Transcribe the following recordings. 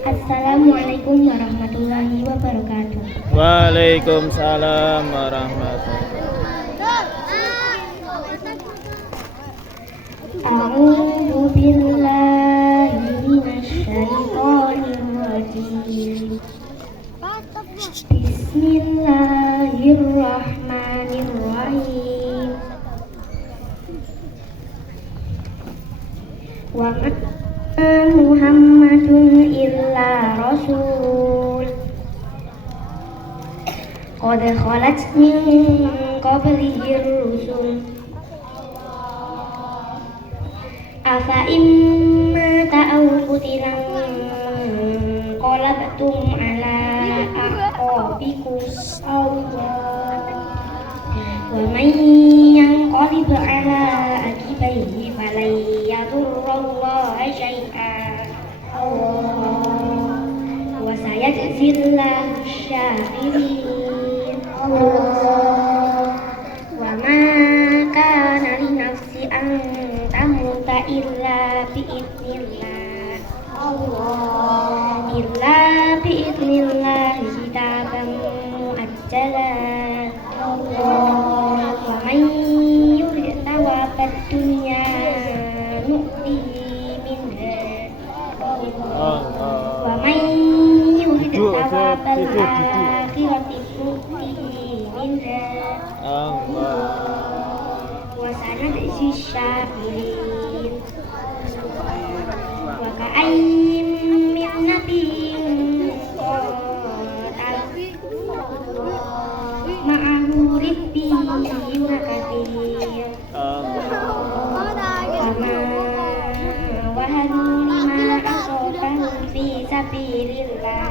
Assalamualaikum warahmatullahi wabarakatuh. Waalaikumsalam warahmatullahi A'udzu billahi minasy syaithanir Wa ma Muhammadun illa rasul qad khalat min qablihi rusul afa imma ta'aw qutilan qalabtum ala aqabikum Allah wa man yanqalib ala aqibaihi falan yadurrallaha syai'an wa sayajzillahu syakirin wa ma kana li nafsi an tamuta illa bi'idznillah illa bi'idznillah kitaban muajjala wa man yurid thawabad dunya nu'tihi minha wa man yurid thawabal akhirati nu'tihi minha wa sanajzi syakirin wa ka'ayyin min nabiyyin ma'ahu ribbiyuna katsir wa hanu lima asabahum fi sabilillah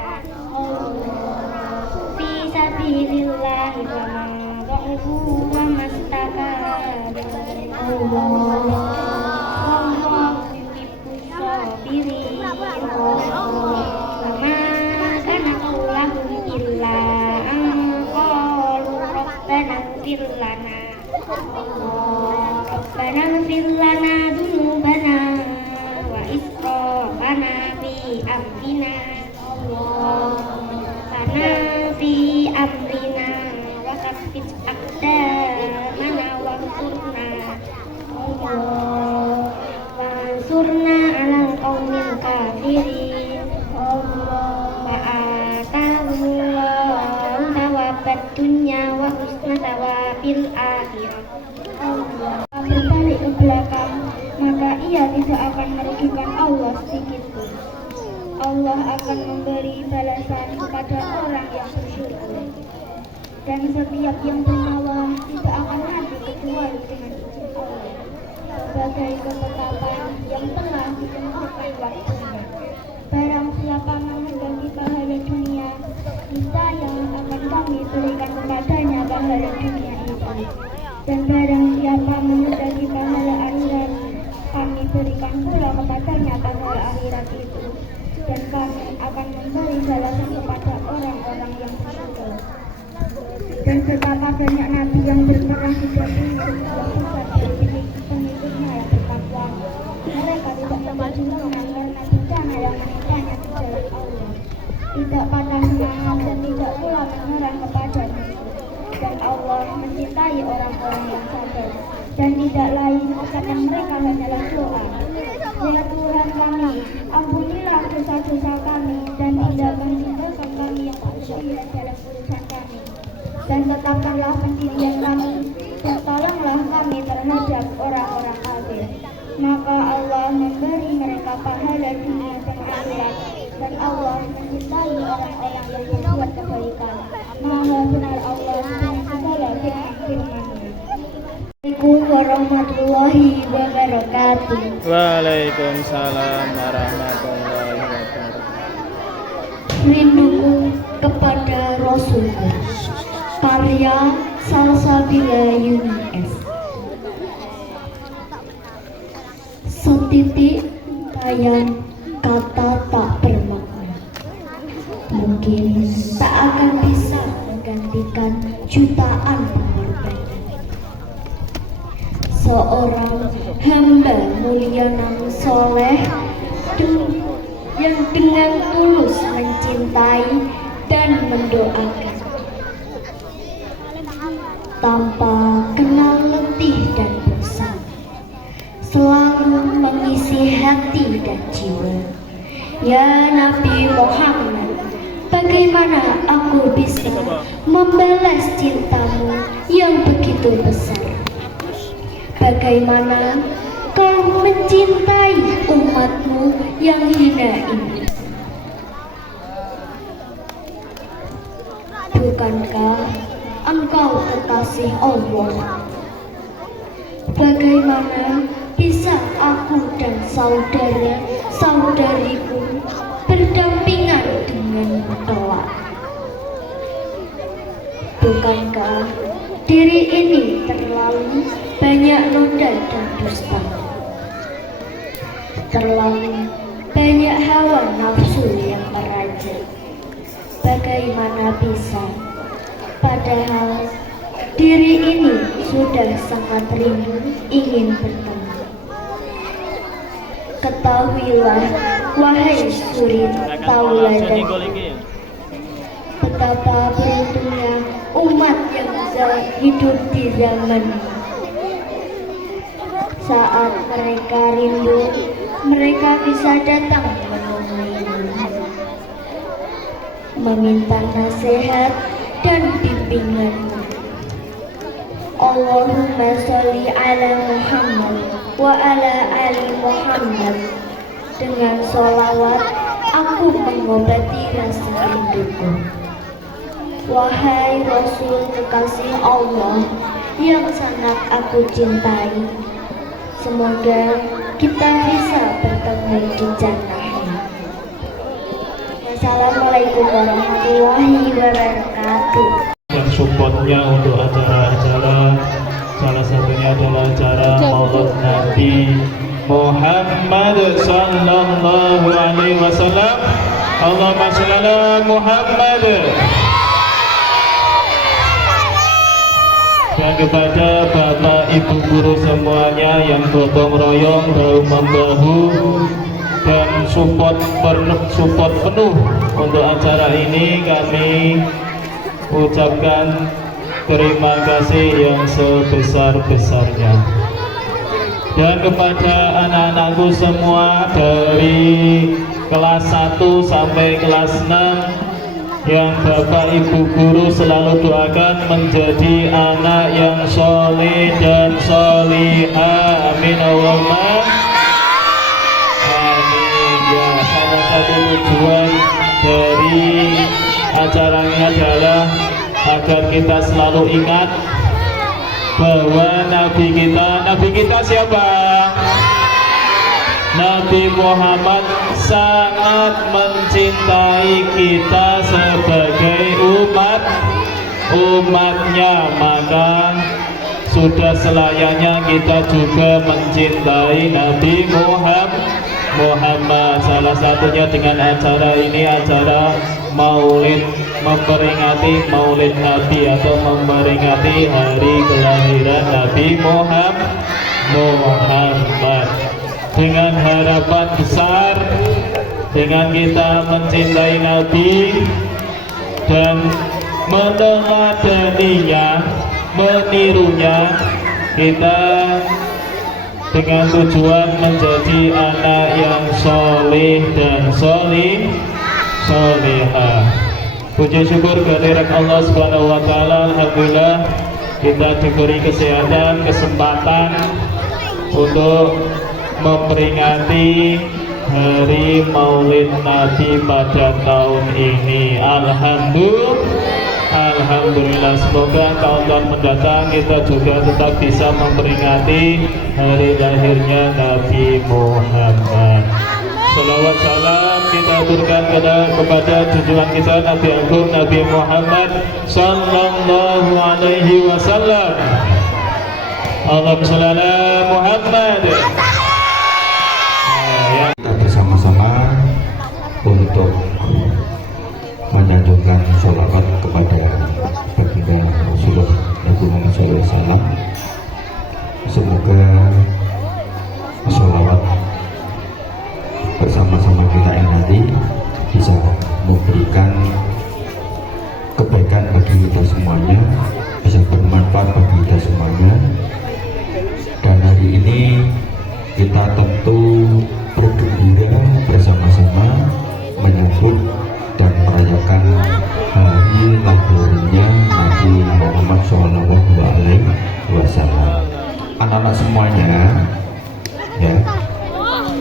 wa ma dha'ufu wa mastakanu wallahu yuhibbus sabirin wa ma kana qawluhum illa an qalu rabbana ighfir lana dhunubana wa israfana fi amrina wa tsabbit aqdamana wansurna 'alal qaumil kafirin wa atahumullahu thawabad dunya wa husna thawabil akhirah. Berbalik ke belakang, maka ia tidak akan merugikan Allah sedikit pun. Allah akan memberi balasan kepada orang yang bersyukur. Dan setiap yang bernyawa tidak akan mati kecuali dengan izin Allah, sebagai ketetapan yang telah ditentukan waktunya. Barang siapa menghendaki pahala dunia, niscaya akan kami berikan kepadanya pahala dunia itu. Dan barang siapa menghendaki pahala akhirat, kami berikan pula kepadanya pahala akhirat itu. Dan kami akan memberi balasan kepada orang-orang yang bersyukur. Dan betapa banyak nabi yang berperang di jalan yang besar dan pengikutnya yang bertakwa. Mereka tidak memperjuangkan karena bencana yang menimpanya di jalan Allah. Tidak patah semangat dan tidak pula menyerah kepada musuh. Dan Allah mencintai orang-orang yang sabar. Dan tidak lain ucapan mereka hanyalah doa. Ya Tuhan kami, ampunilah dosa-dosa kami dan tidak meninggalkan kami yang bersyukur dalam urusan kami. Dan tetapkanlah pendirian kami dan tolonglah kami terhadap orang-orang kafir. Maka Allah memberi mereka pahala dunia dan akhirat. Dan Allah mencintai orang-orang yang berbuat kebaikan. Maha benar Allah dengan segala firman-Nya. Assalamualaikum warahmatullahi wabarakatuh. Waalaikumsalam warahmatullahi wabarakatuh. Rinduku kepada Rasulullah. Karya Salsabila Yunis. Setitik tayang kata tak bermakna, mungkin tak akan bisa menggantikan jutaan pengorbanan. Seorang hamba mulia nan soleh yang dengan tulus mencintai dan mendoakan, tanpa kenal letih dan bosan, selalu mengisi hati dan jiwa. Ya Nabi Muhammad, bagaimana aku bisa membalas cintamu yang begitu besar? Bagaimana kau mencintai umatmu yang hina ini. Bukankah engkau kekasih Allah? Bagaimana bisa aku dan saudara-saudariku berdampingan denganmu kelak? Bukankah diri ini terlalu banyak noda dan dusta, terlalu banyak hawa nafsu yang meraja? Bagaimana bisa? Padahal diri ini sudah sangat rindu ingin bertemu. Ketahuilah, wahai suri tauladan, betapa beruntungnya umat yang hidup di zaman saat mereka rindu, mereka bisa datang menemuimu, meminta nasihat dan bimbinganmu. Allahumma sholli ala Muhammad wa ala ali Muhammad. Dengan sholawat aku mengobati rasa rinduku. Wahai Rasul kekasih Allah yang sangat aku cintai, semoga kita bisa bertemu di jannah. Assalamualaikum warahmatullahi wabarakatuh. Yang supportnya untuk acara-acara, salah satunya adalah acara Maulid Nabi Muhammad sallallahu alaihi wasallam. Allahumma sholli ala Muhammad. Dan kepada Bapak Ibu guru semuanya yang gotong royong bahu membahu dan support penuh untuk acara ini, kami ucapkan terima kasih yang sebesar-besarnya. Dan kepada anak-anakku semua dari kelas 1 sampai kelas 6 yang Bapak Ibu guru selalu doakan menjadi anak yang soleh dan solihah. Amin Allahumma amin. Ya, salah satu tujuan dari acara ini adalah agar kita selalu ingat bahwa Nabi kita siapa? Nabi Muhammad sangat mencintai kita sebagai umatnya, maka sudah selayaknya kita juga mencintai Nabi Muhammad. Salah satunya dengan acara ini, acara Maulid, memperingati Maulid Nabi atau memperingati hari kelahiran Nabi Muhammad. Dengan harapan besar, dengan kita mencintai Nabi dan meneladaninya, menirunya, kita dengan tujuan menjadi anak yang soleh dan solihah. Puji syukur kehadirat Allah Subhanahu wa taala. Alhamdulillah kita diberi kesehatan, kesempatan untuk memperingati hari Maulid Nabi pada tahun ini. Alhamdulillah, semoga tahun-tahun mendatang kita juga tetap bisa memperingati hari lahirnya Nabi Muhammad. Salawat salam kita aturkan kepada junjungan kita Nabi Agung Nabi Muhammad sallallahu alaihi wasallam. Allahumma sholli ala Muhammad. Kita bersama-sama untuk menyanjungkan sholawat kepada baginda Rasulullah Nabi Muhammad SAW. Semoga sholawat bersama-sama kita yang nanti bisa memberikan kebaikan bagi kita semuanya, bisa bermanfaat bagi kita semuanya. Dan hari ini kita tentu bergembira bersama-sama menyambut dan merayakan hari lahirnya Nabi Muhammad SAW. Anak-anak semuanya, ya,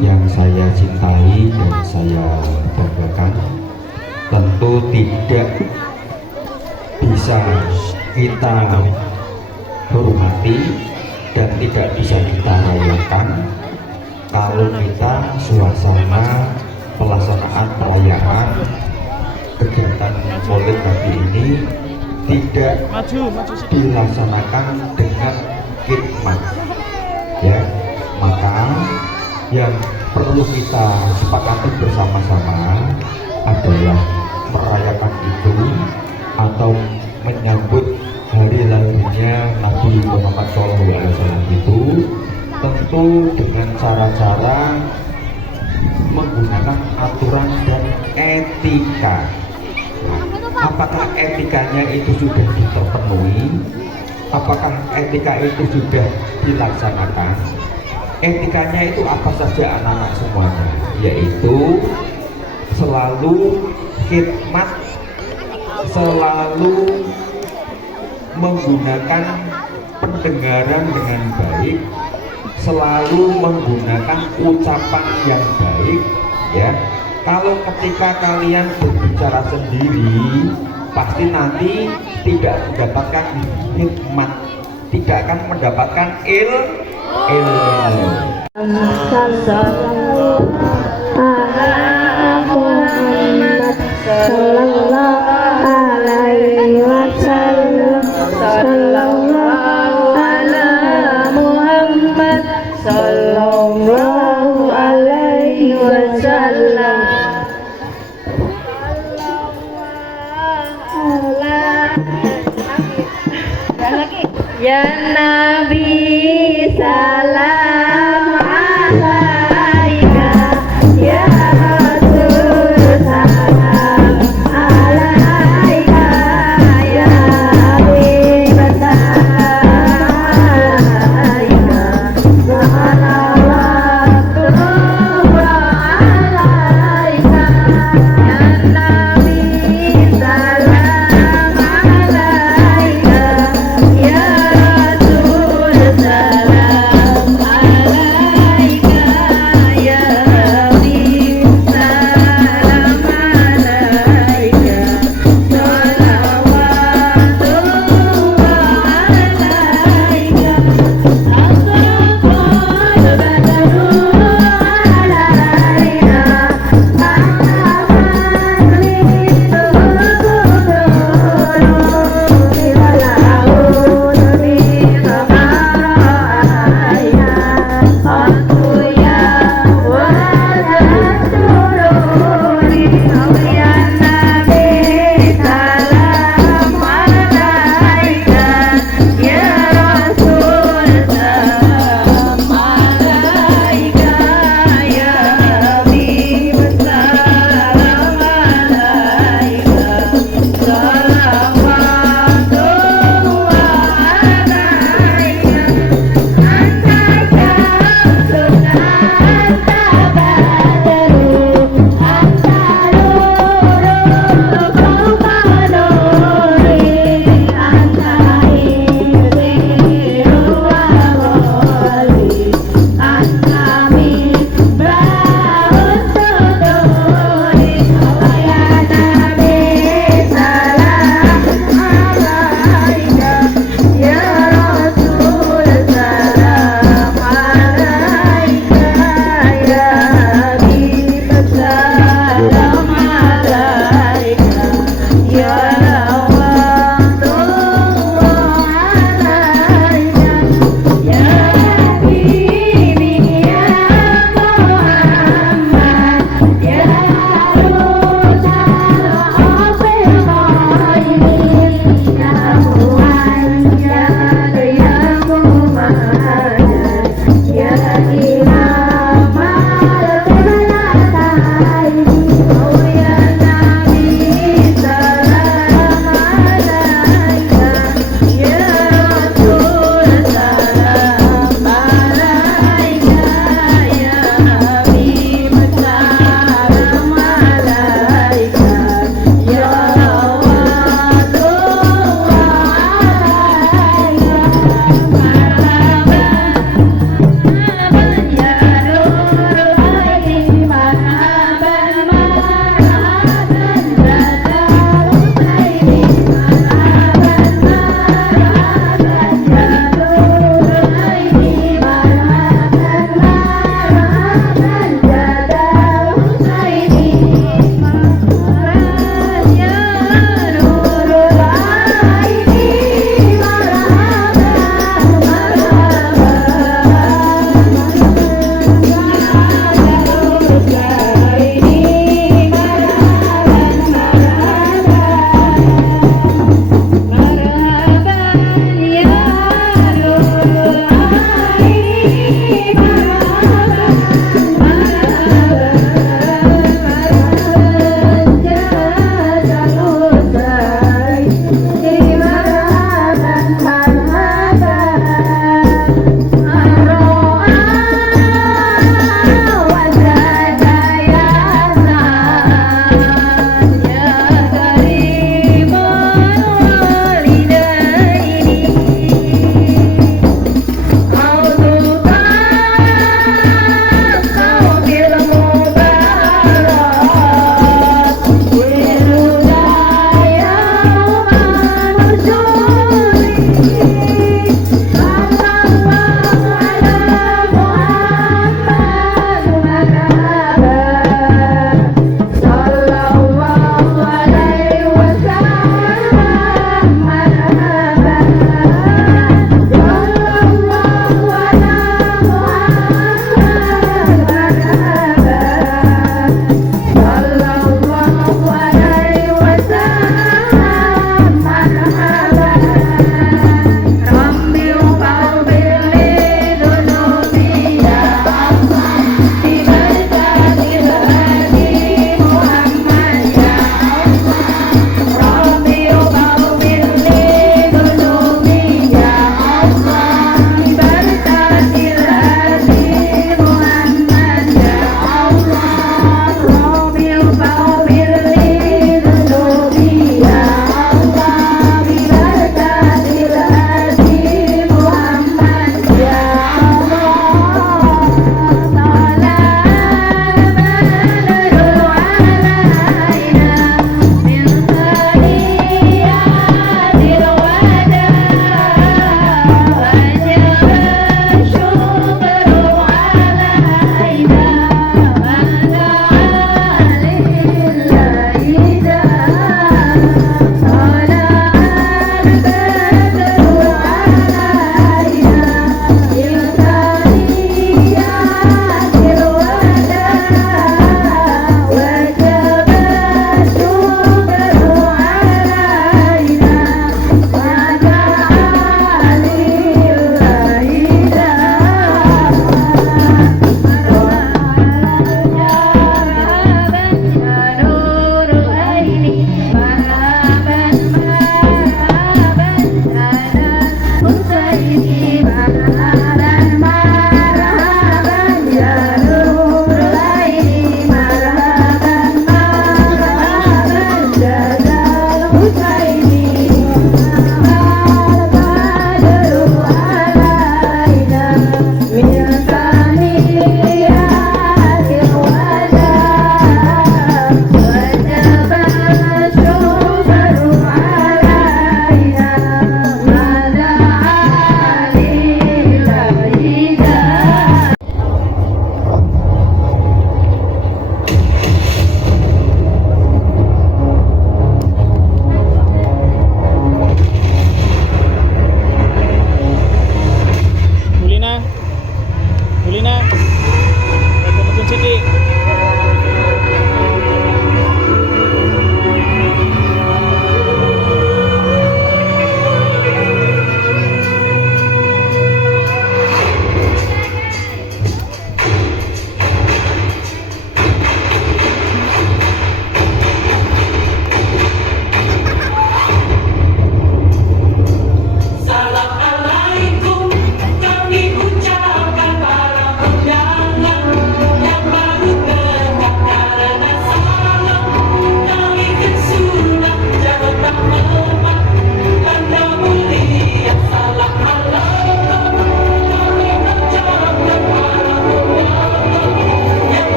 yang saya saya cintai dan saya banggakan, tentu tidak bisa kita hormati dan tidak bisa kita rayakan kalau kita suasana pelaksanaan perayaan kegiatan Maulid Nabi ini tidak dilaksanakan dengan khidmat, ya. Maka yang perlu kita sepakati bersama-sama adalah merayakan itu atau menyambut hari lahirnya Nabi Muhammad SAW itu tentu dengan cara-cara menggunakan aturan dan etika. Apakah etikanya itu sudah terpenuhi? Apakah etika itu sudah dilaksanakan? Etikanya itu apa saja anak-anak semuanya? Yaitu selalu khidmat, selalu menggunakan pendengaran dengan baik, selalu menggunakan ucapan yang baik, ya. Kalau ketika kalian berbicara sendiri, pasti nanti tidak mendapatkan hikmat, tidak akan mendapatkan ilmu. Ya Nabi salam alaika, ya Rasul salam alaika, ya Habib salam alaika, salawatullah alaika, ya Nabi salam alaika, ya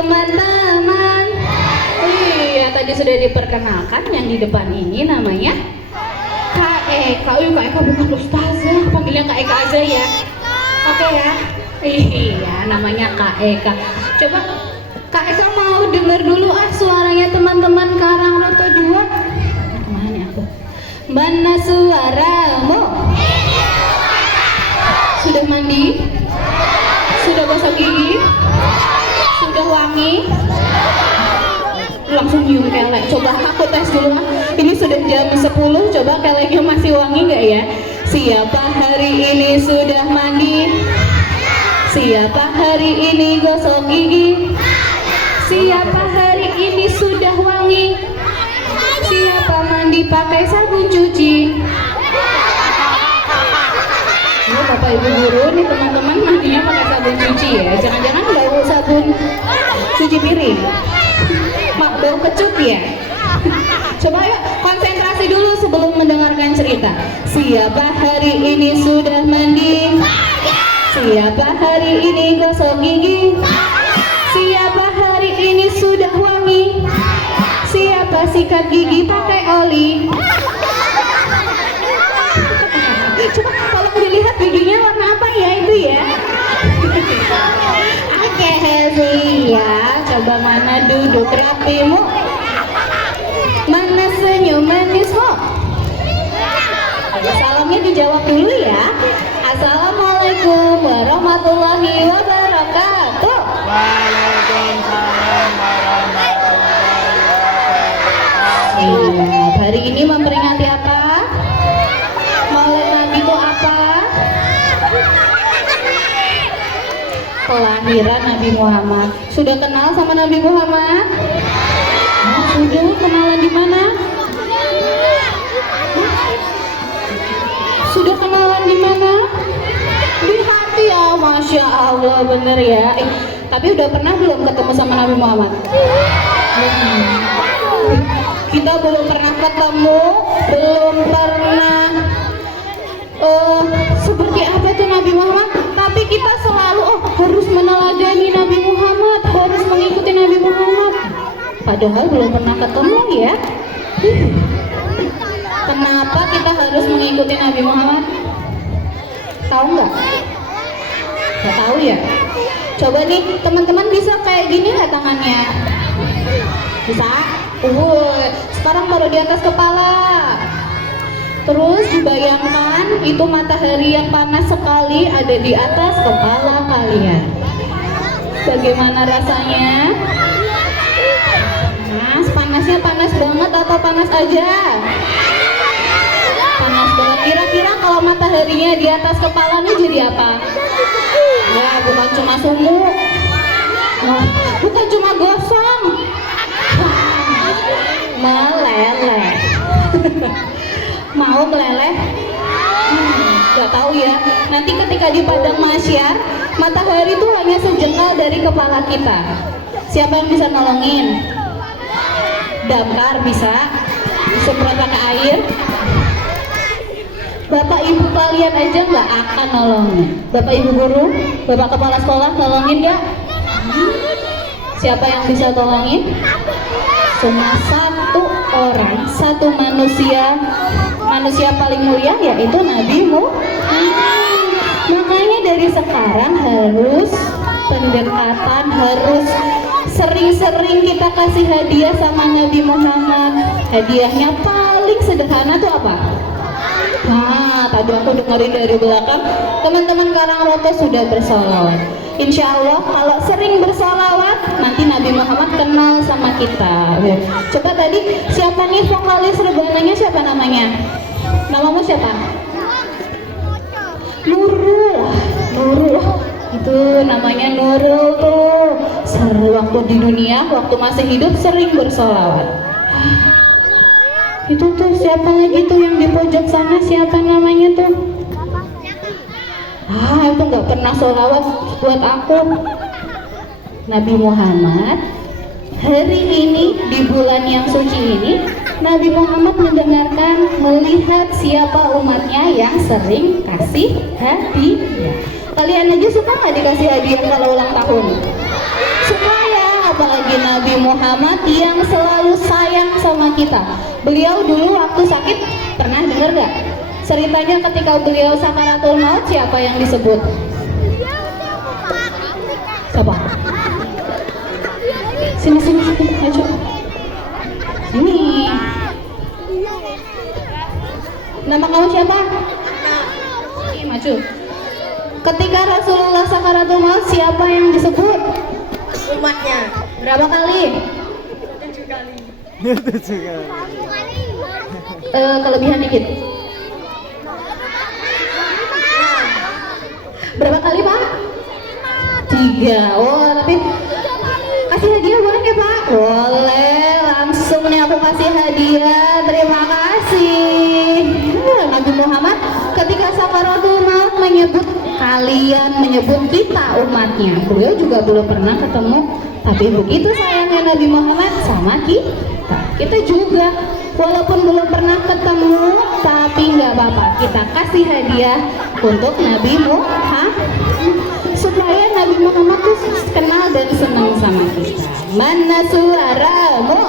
teman-teman. Iya, tadi sudah diperkenalkan yang di depan ini namanya Kak Eka. Kak Eka bukan ustazah, panggilnya Kak Eka aja ya. Oke ya. Iya, namanya Kak Eka. Coba Kak Eka mau dengar dulu suaranya teman-teman Karangroto 2. Kemana aku? Mana suaramu? Sudah mandi? Sudah gosok gigi? Sudah wangi? Langsung nyium kelek. Coba aku tes dulu. Ini sudah jam 10, coba keleknya masih wangi nggak ya? Siapa hari ini sudah mandi? Siapa hari ini gosok gigi? Siapa hari ini sudah wangi? Siapa mandi pakai sabun cuci? Ini Bapak Ibu guru nih teman-teman mandinya pakai sabun cuci ya. Jangan-jangan bau sabun cuci piring. Mak bau kecut ya. Coba yuk konsentrasi dulu sebelum mendengarkan cerita. Siapa hari ini sudah mandi? Siapa hari ini gosok gigi? Siapa hari ini sudah wangi? Siapa sikat gigi pakai oli? Coba kalau dilihat giginya warna apa ya itu ya? Oke, ya. Coba mana duduk rapimu? Mana senyum manismu? Salamnya dijawab dulu ya. Assalamualaikum warahmatullahi wabarakatuh. Waalaikumsalam warahmatullahi wabarakatuh. Siap. Hari ini memperingati apa? Maulid Nabi itu apa? Kelahiran Nabi Muhammad. Sudah kenal sama Nabi Muhammad? Sudah kenalan di mana? Sudah kenalan di mana? Di hati ya, Masya Allah, bener ya. Tapi udah pernah belum ketemu sama Nabi Muhammad? Kita belum pernah ketemu, belum pernah seperti apa tuh Nabi Muhammad, tapi kita selalu harus meneladani Nabi Muhammad, harus mengikuti Nabi Muhammad, padahal belum pernah ketemu ya. Kenapa kita harus mengikuti Nabi Muhammad? Tahu nggak? Nggak tahu ya? Coba nih teman-teman bisa kayak gini nggak tangannya? Bisa? Sekarang baru di atas kepala. Terus dibayangkan itu matahari yang panas sekali ada di atas kepala kalian. Bagaimana rasanya? Panasnya panas banget atau panas aja? Panas banget. Kira-kira kalau mataharinya di atas kepalanya jadi apa? Ya, bukan cuma sumuk. Nah, bukan cuma gosong. Meleleh. Mau meleleh? Gak tahu ya. Nanti ketika di padang mahsyar, matahari itu hanya sejengkal dari kepala kita. Siapa yang bisa nolongin? Damkar bisa? Semprot pakai air? Bapak ibu kalian aja nggak akan nolongin. Bapak ibu guru, bapak kepala sekolah nolongin nggak? Siapa yang bisa tolongin? Cuma satu orang, satu manusia paling mulia yaitu Nabi Muhammad. Makanya dari sekarang harus pendekatan, harus sering-sering kita kasih hadiah sama Nabi Muhammad. Hadiahnya paling sederhana tuh apa? Nah, tadi aku dengerin dari belakang teman-teman Karangroto sudah bersolawat. Insya Allah kalau sering bersolawat nanti Nabi Muhammad kenal sama kita. Coba tadi siapa nih vokalis rebananya, siapa namanya? Namamu siapa? Nurul. Itu namanya Nurul tuh. Waktu di dunia, waktu masih hidup sering bersolawat. Itu tuh siapa lagi tuh yang di pojok sana, siapa namanya tuh? Itu nggak pernah sholawat buat aku. Nabi Muhammad hari ini di bulan yang suci ini, Nabi Muhammad mendengarkan, melihat siapa umatnya yang sering kasih hadiah. Kalian aja suka nggak dikasih hadiah kalau ulang tahun? Suka ya, apalagi Nabi Muhammad yang selalu sayang sama kita. Beliau dulu waktu sakit, pernah dengar gak? Ceritanya ketika beliau sakaratul maut, siapa yang disebut? Siapa? Sini, maju. Sini. Nama kamu siapa? Ini maju. Ketika Rasulullah sakaratul maut, siapa yang disebut? Umatnya. Berapa kali? 7 kali. Kelebihan dikit. Berapa kali, Pak? 3. Oh, tapi kasih hadiah boleh ya, Pak? Boleh, langsung nih aku kasih hadiah. Terima kasih. Nabi Muhammad ketika sakaratul maut menyebut kalian, menyebut kita umatnya. Beliau juga belum pernah ketemu, tapi begitu sayangnya Nabi Muhammad sama kita juga. Walaupun belum pernah ketemu, tapi nggak apa-apa, kita kasih hadiah untuk Nabi Muhammad supaya Nabi Muhammad tuh kenal dan senang sama kita. Mana suaramu?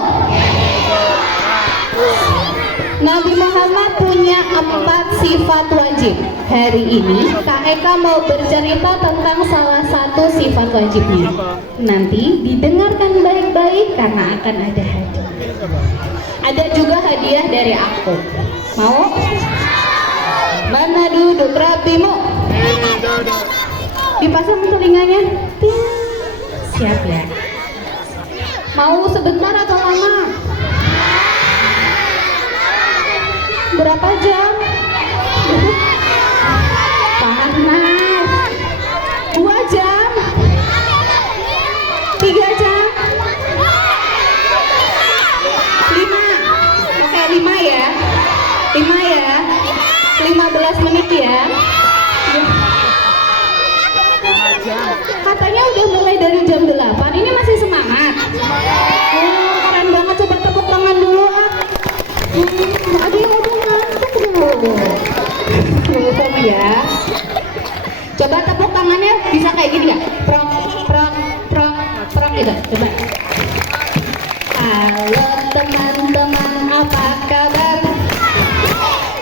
Nabi Muhammad punya 4 sifat wajib. Hari ini Kak Eka mau bercerita tentang salah satu sifat wajibnya. Nanti didengarkan baik-baik karena akan ada hadiah. Ada juga hadiah dari aku. Mau? Mana duduk rapimu? Dipasang telinganya. Ting. Siap ya? Mau sebentar atau lama? Berapa jam? Panas. 2 jam? 3 jam? 5. Oke, 5 ya. 5 ya. 15 menit ya. Katanya udah mulai dari jam 8. Ini masih semangat. Oh, keren banget. Coba tepuk tangan dulu ah. Ada yang udah ngantuk dulu. Belum ya. Coba tepuk tangannya bisa kayak gini nggak? Prok, prok, prok, prok gitu. Coba. Halo teman-teman, apa kabar?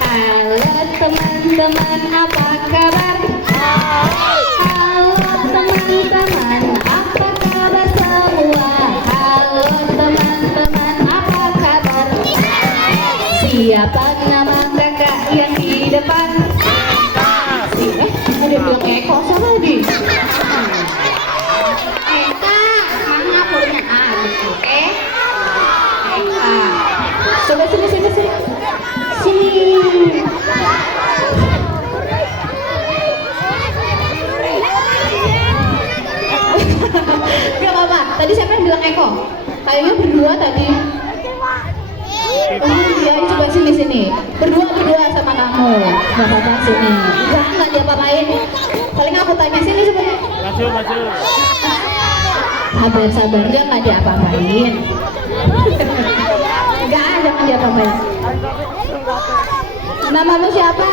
Halo teman-teman, apa kabar? Halo teman-teman, apa kabar semua? Halo teman-teman, apa kabar? Siapa nama kakak yang di depan? Ada bilang Eko, siapa lagi? Eka, mana punya adik? Eka. Coba sini. Gak apa-apa, tadi siapa yang bilang Eko? Kayaknya berdua tadi. Oh iya, coba sini. Berdua sama kamu. Gak apa-apa sini. Enggak diapa-apain. Paling aku tanya sini sebenarnya. Maju. Sabar, nggak diapa-apain. Jangan diapa-apain. Namamu siapa?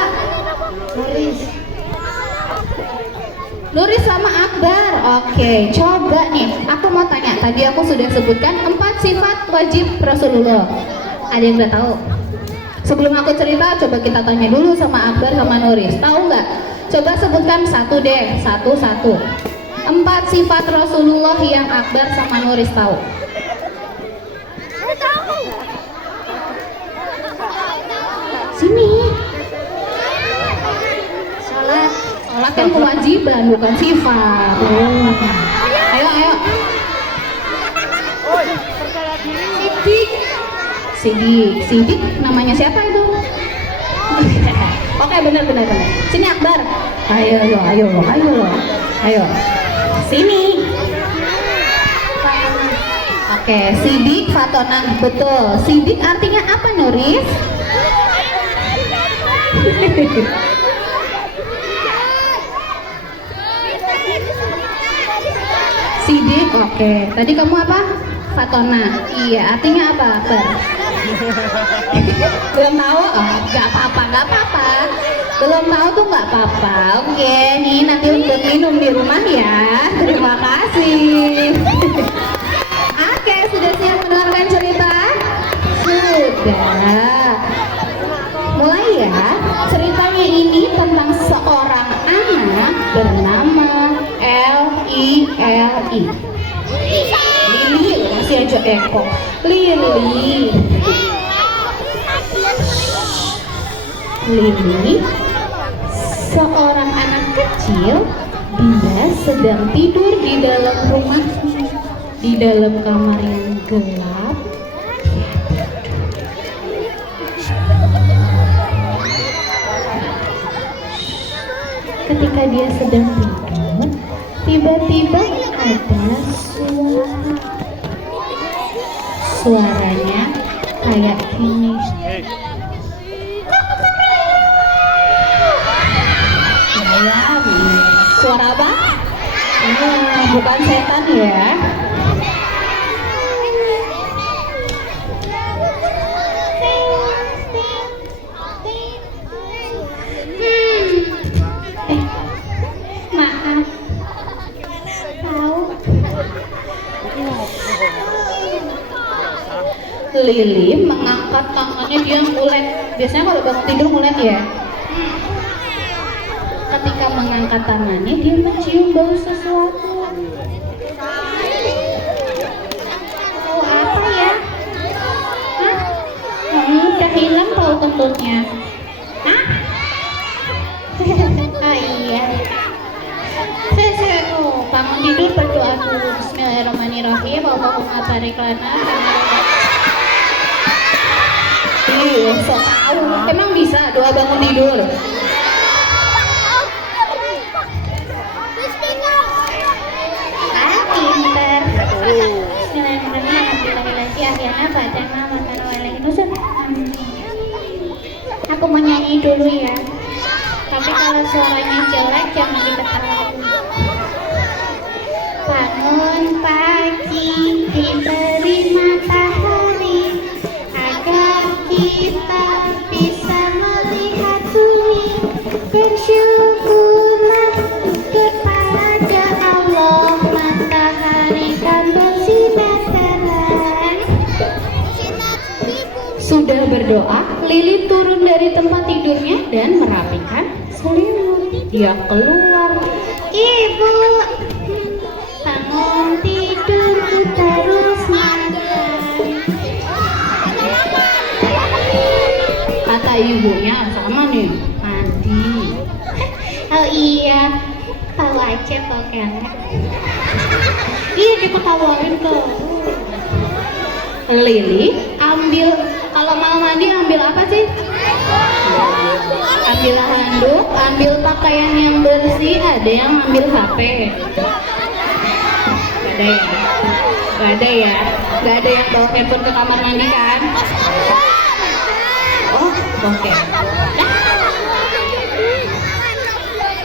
Nuris sama Akbar. Oke, coba nih. Aku mau tanya. Tadi aku sudah sebutkan 4 sifat wajib Rasulullah. Ada yang udah tahu? Sebelum aku cerita, coba kita tanya dulu sama Akbar sama Nuris. Tahu nggak? Coba sebutkan satu deh, satu. 4 sifat Rasulullah yang Akbar sama Nuris tahu. Sini. Sholat kan kewajiban, bukan sifat. Ayo. Sidik, namanya siapa itu? Oke, benar. Sini Akbar. Ayo. Sini. Oke, sidik fatonan, betul. Sidik artinya apa, Nuris? Sidik, oke. Tadi kamu apa? Fatona. Iya, artinya apa, Akbar? Belum tahu? Oh, nggak apa-apa. Belum tahu tuh nggak apa-apa. Oke, nih nanti untuk minum di rumah ya. Terima kasih. lagi? Lili, masih aja Eko. Lili. Lili, seorang anak kecil, dia sedang tidur di dalam rumah, di dalam kamar yang gelap. Ketika dia sedang tidur, tiba-tiba ada suara. Suaranya kayak gini. Suara apa? Bukan setan ya. Maaf. Tahu. Lili mengangkat tangannya, dia ngulet. Biasanya kalau bangun tidur ngulet ya. Ketika mengangkat tangannya, dia mencium bau sesuatu. Bau apa ya? Hah? Udah hilang bau kentutnya. Hah? Ah iya. Saya bangun tidur berdoa dulu. Bismillahirrahmanirrahim. Allahumma barik lana. Sok tahu. Emang bisa doa bangun tidur? Pinter. Aku mau nyanyi dulu ya. Tapi kalau suaranya jelek jangan diketahui. Bangun pagi diberi matahari agar kita bisa melihat bumi. Bersyukurlah kepada Allah, matahari kan bersinar terang. Sudah berdoa, Lili turun dari tempat tidurnya dan merapikan selimut. Dia keluar. Ibu, bangun tidurku terus makan. Kata ibunya, sama nih, mandi. Oh iya, tahu aja kok kemek. Iya, diketawain tuh. Lili ambil, kalau mau mandi ambil apa sih? Ambil handuk, ambil pakaian yang bersih, ada yang ambil HP. Gak ada ya? Gak ada ya? Gak ada yang bawa handphone ke kamar mandi kan? Oh, oke. Nah,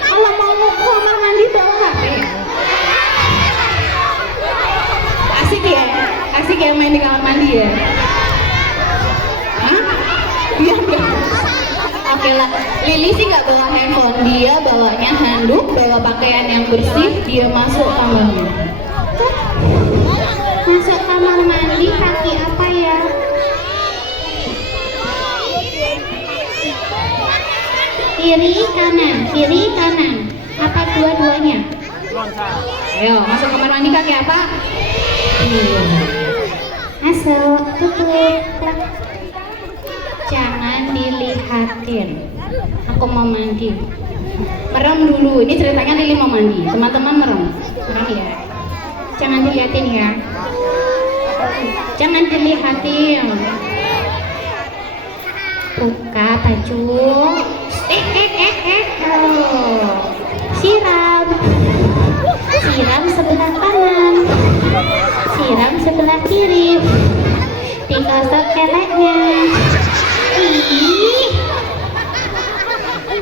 kalau mau ke kamar mandi bawa HP. Asik ya? Asik ya main di kamar mandi ya? Hah? Iya, oke lah. Lili sih nggak bawa handphone, dia bawanya handuk, bawa pakaian yang bersih, dia masuk kamarnya. Masuk kamar mandi kaki apa ya? Kiri kanan, apa dua-duanya? Ayo masuk kamar mandi kaki apa? Masuk, tutup. Jangan dilihatin. Aku mau mandi. Merem dulu. Ini ceritanya Lili mau mandi. Teman-teman merem. Merem ya. Jangan dilihatin ya. Jangan dilihatin. Buka baju. Siram. Siram sebelah kanan. Siram sebelah kiri. Digosok keleknya. Ih.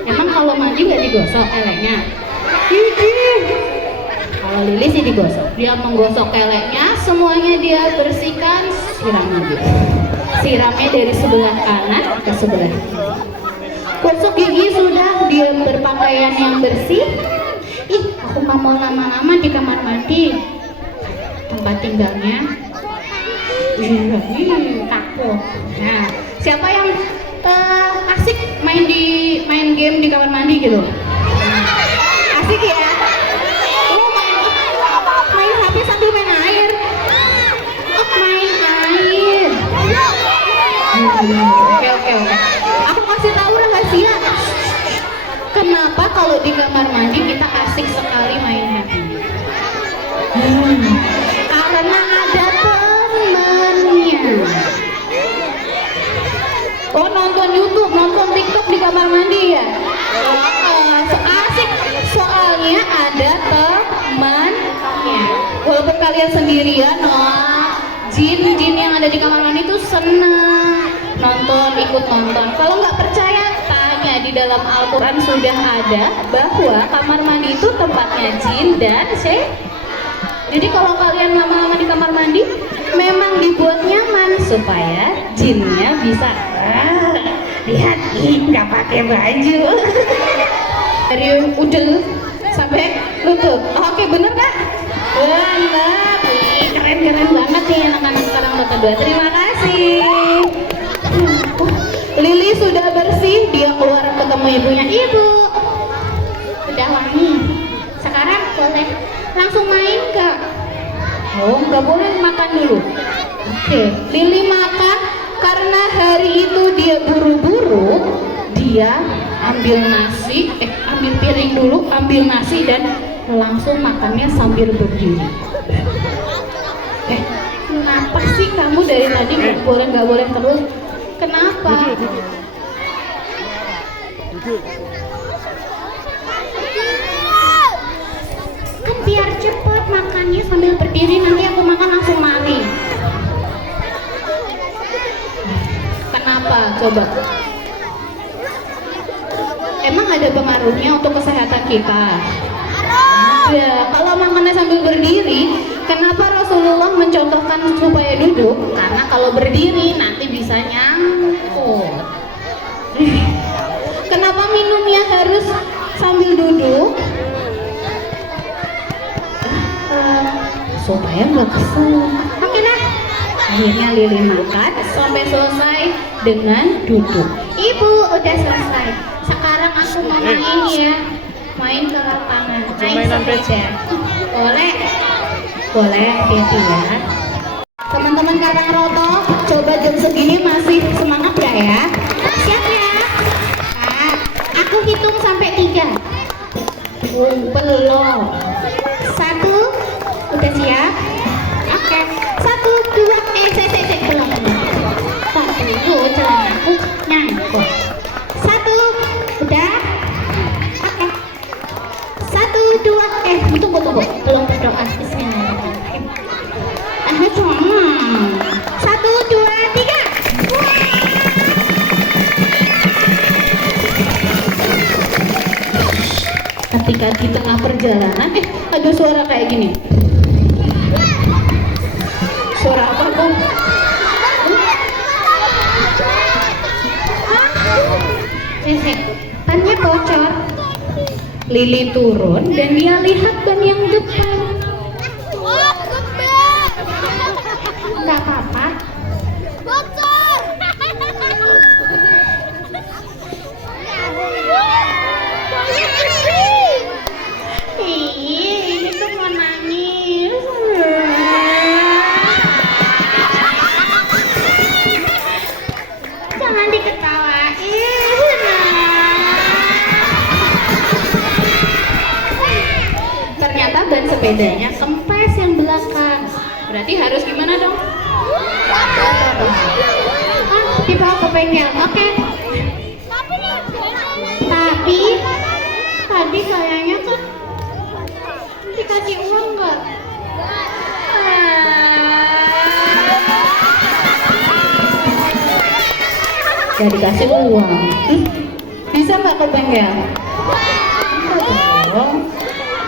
Emang kalau mandi nggak digosok keleknya? Kalau Lili sih digosok. Dia menggosok keleknya, semuanya dia bersihkan, siram lagi. Siramnya dari sebelah kanan ke sebelah kiri. Gosok gigi sudah, dia berpakaian yang bersih. Ih, aku nggak mau lama-lama di kamar mandi. Tempat tinggalnya. Takut. Nah, siapa yang asik main game di kamar mandi gitu? Asik ya? Main kalau di kamar mandi kita asik sekali main happy. Karena ada temannya. Oh, nonton YouTube, nonton TikTok di kamar mandi ya? So asik, soalnya ada temannya. Walaupun kalian sendirian, jin yang ada di kamar mandi tuh seneng nonton, ikut nonton. Kalau nggak percaya, tanya, di dalam Al-Quran sudah ada bahwa kamar mandi itu tempatnya jin dan setan. Jadi kalau kalian lama-lama di kamar mandi, memang dibuat nyaman supaya jinnya bisa lihat, nggak pakai baju dari udel sampai lutut. Oke, bener nggak? Bener. Keren banget nih anak-anak sekarang Kota 2. Terima kasih. Lili sudah bersih, dia keluar ketemu ibunya. Ibu, udah wangi. Sekarang boleh langsung main Kak? Oh, nggak boleh, makan dulu. Oke, Lili makan karena hari itu dia buru-buru. Dia ambil nasi, ambil piring dulu, ambil nasi dan langsung makannya sambil berdiri. Kenapa sih kamu dari tadi nggak boleh terus? Kenapa? Kan biar cepat makannya sambil berdiri, nanti aku makan langsung lari. Kenapa? Coba. Emang ada pengaruhnya untuk kesehatan kita? Ya, kalau makannya sambil berdiri, kenapa Rasulullah mencontohkan supaya duduk? Karena kalau berdiri nanti bisa nyangkut. Kenapa minumnya harus sambil duduk? Supaya nggak kesel. Oke nah. Akhirnya Lili makan sampai selesai dengan duduk. Ibu udah selesai. Sekarang aku mau main ya. Main ke lapangan, naik sepeda. Boleh, hati ya. Teman-teman Karangroto, coba jam segini masih semangat gak ya? Siap ya? Nah, aku hitung sampai 3. Belum. 1, udah siap? Oke. 1, 2, belum. Tak dulu, celanaku nyangkut. 1, udah? 1, 2, tunggu, belum berdoa. Bismillahirrahmanirrahim. Cuma 1, 2, 3. Ketika di tengah perjalanan, ada suara kayak gini. Suara apa tuh? Bannya bocor. Lili turun dan dia lihat ban yang depan. Nggak apa-apa. Bocor. Ini tuh mau nangis. Jangan diketawain. Ternyata ban sepedanya kempes yang belakang. Berarti harus gimana dong? Dibawa ke bengkel. Oke. Tapi tadi kayaknya kan dikasih uang nggak? Gak dikasih uang. Bisa nggak ke bengkel?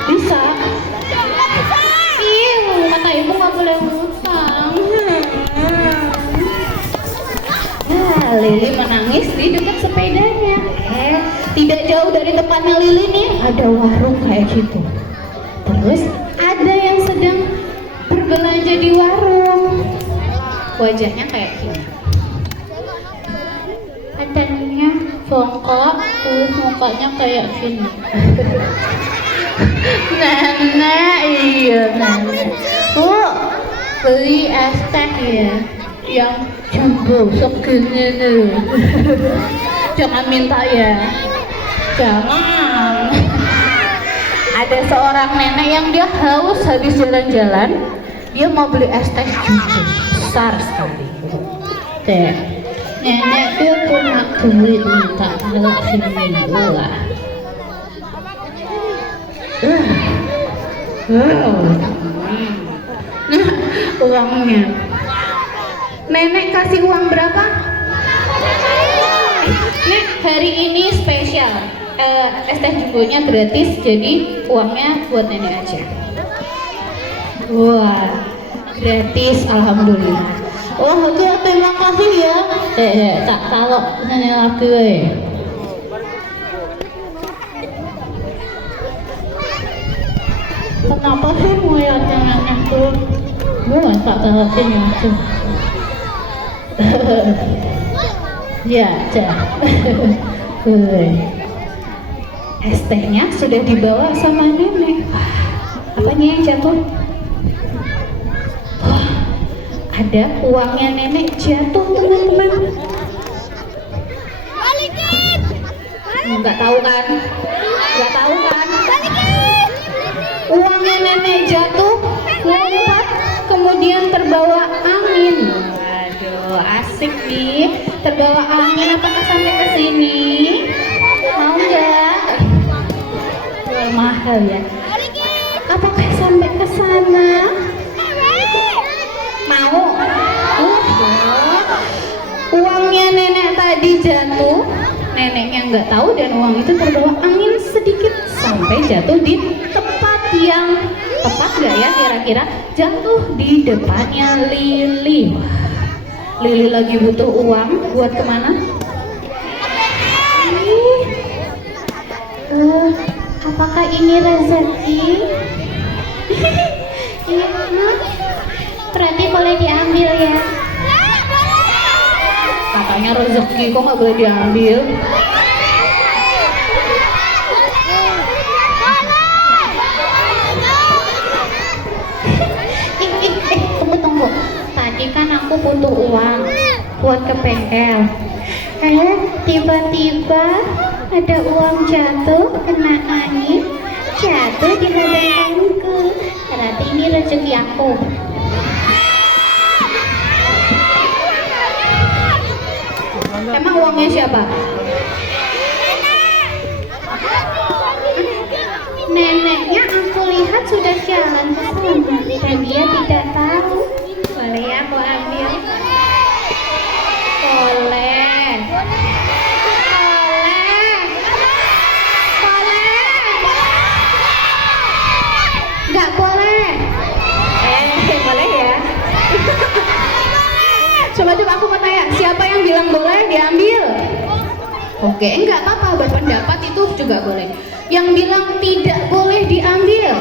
Bisa. Kata ibu nggak boleh ngutang. Lili menangis di dekat sepedanya. Tidak jauh dari tempatnya Lili nih ada warung kayak gitu. Terus ada yang sedang berbelanja di warung. Wajahnya kayak gini. Katanya bongkok, mukanya kayak gini. Nenek, iya nenek. Beli es teh ya, yang jumbo segini nih. Jangan minta ya, jangan. ada seorang nenek yang dia haus habis jalan-jalan, dia mau beli es teh juga besar sekali. Teh, nenek tuh punya duit minta kalau seminggu lah. Nah, uangnya. Nenek kasih uang berapa? Nek, hari ini spesial. Es teh jumbonya gratis, jadi uangnya buat nenek aja. Wah, gratis, alhamdulillah. Oh, itu terima kasih ya. Tak kalau nenek lagi. Kenapa sih mau ya nenek tuh? Gue tak tahu sih tuh. Ya, cah. Es tehnya sudah dibawa sama nenek. Apanya yang jatuh? Wah, ada uangnya nenek jatuh, teman-teman. Nggak tahu kan? Nggak tahu kan? Uangnya nenek jatuh, lompat, kemudian terbawa angin. Waduh, asik nih. Terbawa angin, apakah sampai ke sini? Mau nggak? Mahal ya. Apakah sampai ke sana? Mau? Uangnya nenek tadi jatuh, neneknya nggak tahu dan uang itu terbawa angin sedikit sampai jatuh di tempat yang tepat nggak ya kira-kira? Jatuh di depannya Lili. Lili lagi butuh uang buat kemana? Apakah ini rezeki? Iya, berarti boleh diambil ya? Katanya rezeki, kok nggak boleh diambil? Tunggu. Tadi kan aku butuh uang buat ke bengkel. Tiba-tiba ada uang jatuh kena angin, jatuh di ladangku. Berarti ini rezeki aku. Emang uangnya siapa? Neneknya aku lihat sudah jalan ke sana dan dia tidak tahu. Boleh ya aku ambil? Boleh. Nggak boleh. Boleh ya. Coba aku mau tanya, siapa yang bilang boleh diambil? Oke, enggak apa-apa, berpendapat itu juga boleh. Yang bilang tidak boleh diambil,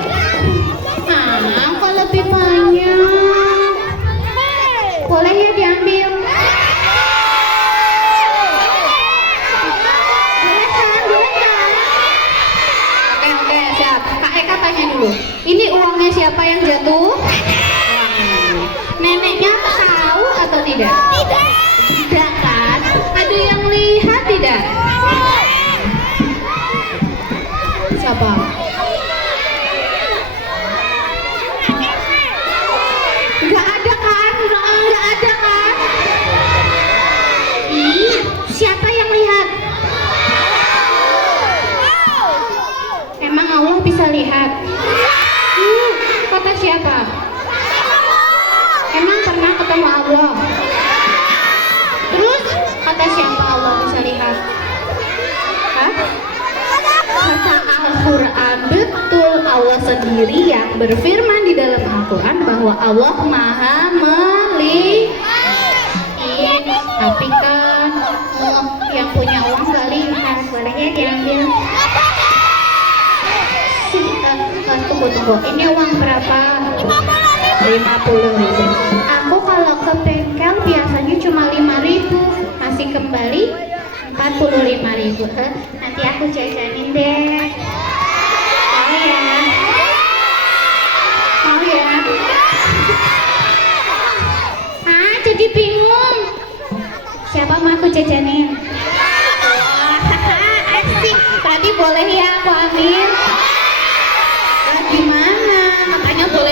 kok lebih banyak. Boleh ya diambil? Oke, siap. Kak Eka tanya dulu, ini uangnya siapa yang jatuh? Neneknya tahu atau tidak? Tidak kan? Ada yang lihat tidak? Siapa? Nggak ada kan? Nggak ada kan? Siapa yang lihat? Emang Allah bisa lihat? Kata siapa? Emang pernah ketemu Allah? Terus kata siapa Allah bisa lihat? Hah? Kata Al-Quran, betul, Allah sendiri yang berfirman di dalam Al-Quran bahwa Allah maha melihat. Tapi kan yang punya uang gak lihat. Boleh ya diambil? Tunggu, ini uang berapa? 50.000. Aku kalau ke bengkel biasanya cuma 5.000, masih kembali 45.000. Nanti aku jajanin deh. Mau ya? Mau ya? Jadi bingung. Siapa mau aku jajanin? Asik. Berarti boleh ya aku ambil?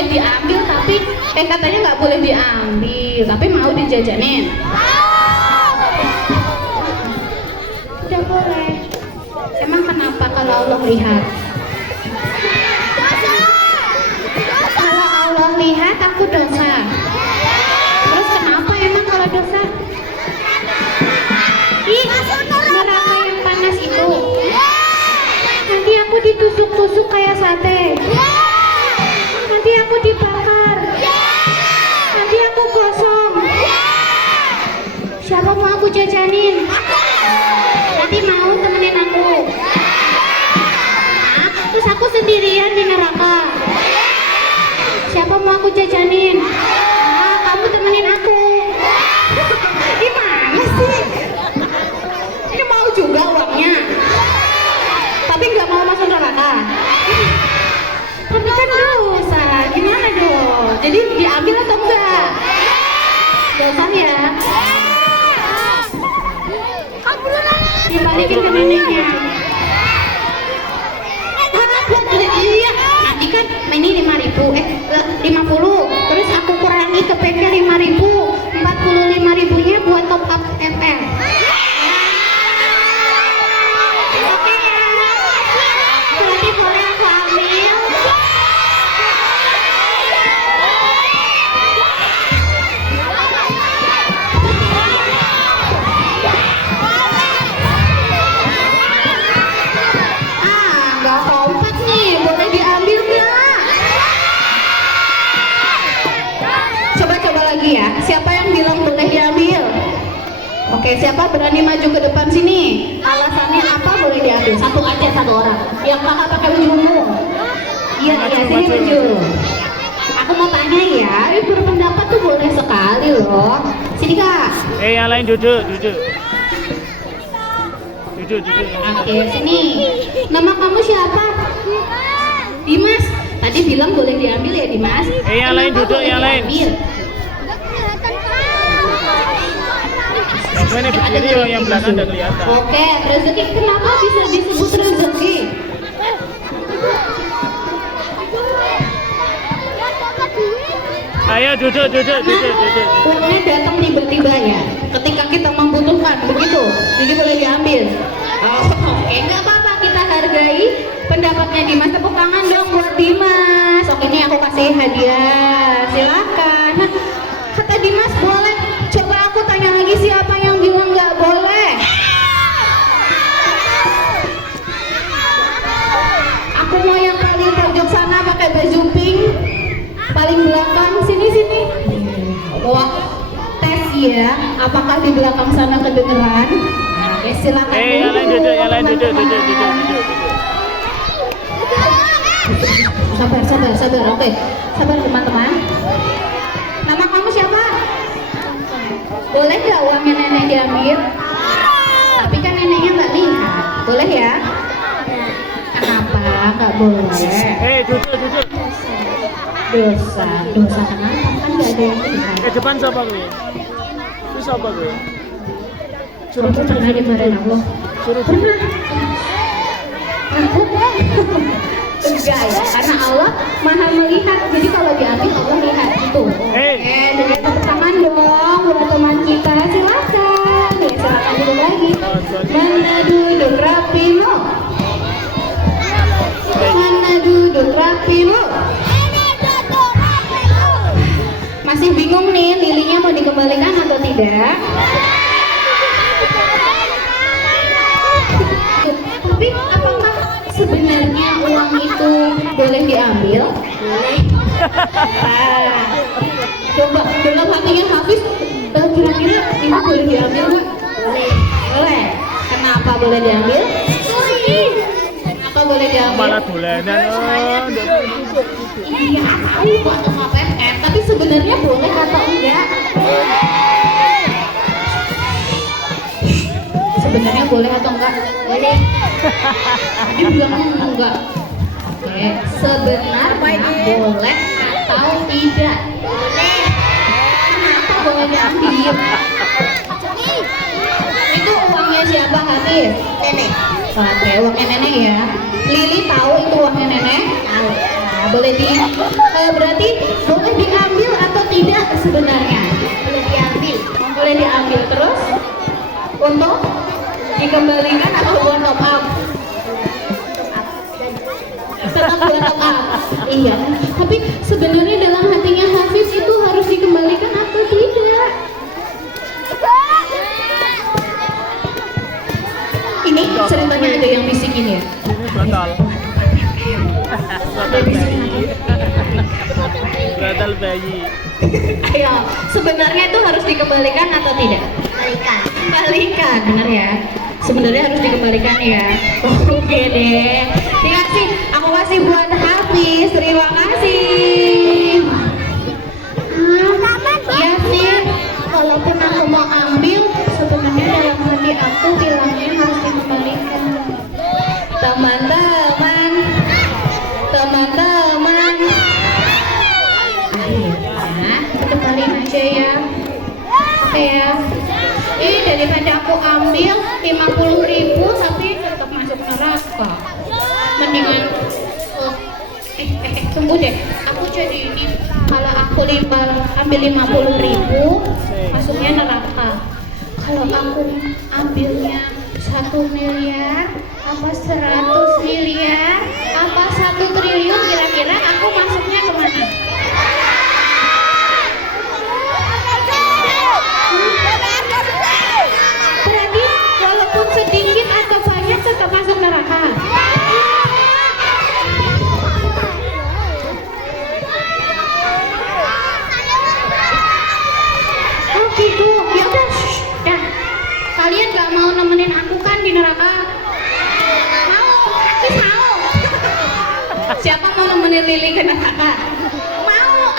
diambil tapi katanya nggak boleh diambil tapi mau dijajanin. Tidak boleh. Emang kenapa kalau Allah lihat? Kalau Allah lihat aku dosa. Terus kenapa emang kalau dosa? Ih, neraka yang panas itu. Nanti aku ditusuk-tusuk kayak sate. Nanti aku dibakar. Nanti aku gosong. Siapa mau aku jajanin? Nanti mau temenin aku. Nah, terus aku sendirian di neraka. Siapa mau aku jajanin? Nah, kamu temenin aku. Gimana sih? Ini mau juga uangnya, tapi nggak mau masuk neraka. Tapi kan dosa. Gimana dong? Jadi diambil atau enggak? Dosa ya. Dibalikin ke neneknya. Iya, nanti kan ini 50, terus aku kurangi ke PP 5.000, 45.000-nya buat top up FR. Oke ya. Berarti boleh aku ambil. Nggak kompak nih, boleh diambil nggak? Coba-coba lagi ya, siapa yang bilang boleh diambil? Oke, siapa berani maju ke depan sini? Alasannya apa boleh diambil? Satu aja, satu orang. Yang kakak pakai baju ungu. Iya, sini maju. Aku mau tanya ya, ini berpendapat tuh boleh sekali loh. Sini kak. Yang lain duduk. Duduk. Oke, sini. Nama kamu siapa? Dimas. Tadi bilang boleh diambil ya Dimas? yang lain Kenapa duduk, boleh yang lain. diambil? Ini berdiri yang belakang udah kelihatan. Oke, rezeki kenapa bisa disebut rezeki? Ayo duduk. Uangnya datang tiba-tiba ya. Ketika kita membutuhkan, begitu. Jadi boleh diambil. Oke, nggak apa-apa, kita hargai pendapatnya Dimas. Tepuk tangan dong buat Dimas. Oke, ini aku kasih hadiah. Silakan. Nah, kata Dimas boleh. Coba aku tanya lagi, siapa yang bilang nggak boleh? Aku mau yang paling pojok sana pakai baju pink. Paling belakang sini. Bawa tes ya. Apakah di belakang sana kedengeran? Oke, silakan. Yang lain duduk. Sabar. Oke, sabar teman-teman. Nama kamu siapa? Boleh nggak uangnya nenek diambil? Tapi kan neneknya nggak lihat. Boleh ya? Kenapa nggak boleh? Duduk. Dosa kenapa? Kan nggak ada yang lihat. Depan siapa lu? Itu siapa lu? Suruh pernah dimarahin Allah. Pernah. Aku enggak ya, karena Allah maha melihat. Jadi kalau diambil Allah lihat gitu. Oke, jadi tepuk tangan dong buat teman kita. Silakan. Ya, silakan duduk lagi. Mana duduk rapi lo? Mana duduk rapi lo? Masih bingung nih, lilinya mau dikembalikan atau tidak? Tapi apakah sebenarnya uang itu boleh diambil? Boleh. Coba dalam hatinya Hafiz, kira-kira ini boleh diambil nggak? Boleh. Kenapa boleh diambil? Kenapa boleh diambil? Malah bulanan. Iya, tahu buat KPR, tapi sebenarnya boleh atau enggak? Sebenarnya boleh atau enggak? Boleh. Dia bilang enggak. Oke, sebenarnya boleh atau tidak? Boleh. Kenapa boleh diambil? Itu uangnya siapa, Hafiz? Nenek. Oke, uangnya nenek ya. Lili tahu itu uangnya nenek? Tahu. boleh berarti boleh diambil atau tidak sebenarnya? Boleh diambil. Boleh diambil terus untuk dikembalikan atau buat top up? Tetap buat top up. Iya. Tapi sebenarnya dalam hatinya Hafiz itu harus dikembalikan atau tidak? Ini ceritanya ada yang bisikin ya. Bradal bayi. Ayo, sebenarnya itu harus dikembalikan atau tidak? Kembalikan, benar ya? Sebenarnya harus dikembalikan ya. Oke deh. Dikasih, aku kasih buat Hafiz. Terima kasih. Iya sih, walaupun aku mau ambil, sebenarnya dalam hati aku bilangnya harus dikembalikan. Teman-teman, akhirnya kita kembaliin aja ya. Oke ya. Daripada aku ambil 50.000 tapi tetap masuk neraka, mendingan tunggu deh, aku jadi ini, kalau aku ambil 50.000 masuknya neraka. Kalau aku ambilnya 1 miliar apa 100 miliar apa 1 triliun, kira-kira aku masuknya kemana? Berarti walaupun sedikit atau banyak tetap masuk neraka. Oh gitu, ya udah, dah. Kalian gak mau nemenin aku kan di neraka? Mau? Mau? Siapa mau nemenin Lili ke neraka? Mau?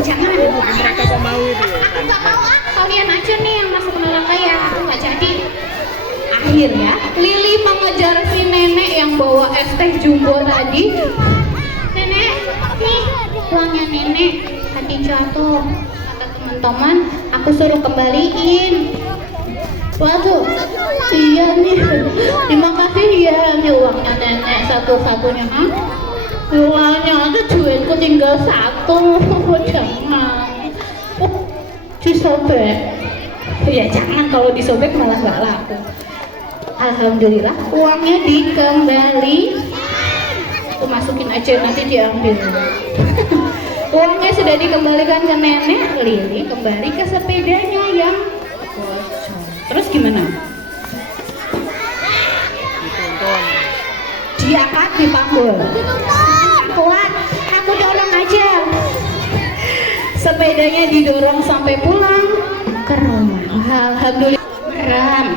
Jangan. Mereka kok mau itu ya? Aku gak mau ah. Kalian aja nih yang masuk ke neraka ya. Aku gak jadi. Akhirnya Lili mengejar si nenek yang bawa es teh jumbo tadi. Nenek, nih uangnya nenek tadi jatuh. Kata teman-teman, aku suruh kembaliin. Waduh, iya nih. Terima kasih ya, ini uangnya nenek satu-satunya. Uangnya ada duitku tinggal 1. Jangan. Disobek. Ya jangan, kalau disobek malah nggak laku. Alhamdulillah uangnya dikembali. Aku masukin aja, nanti diambil. Uangnya sudah dikembalikan ke nenek. Lili kembali ke sepedanya yang bocor. Terus gimana? Ditonton. Diangkat, dipanggul. Kuat, aku dorong aja. Sepedanya didorong sampai pulang ke rumah. Alhamdulillah. Merem.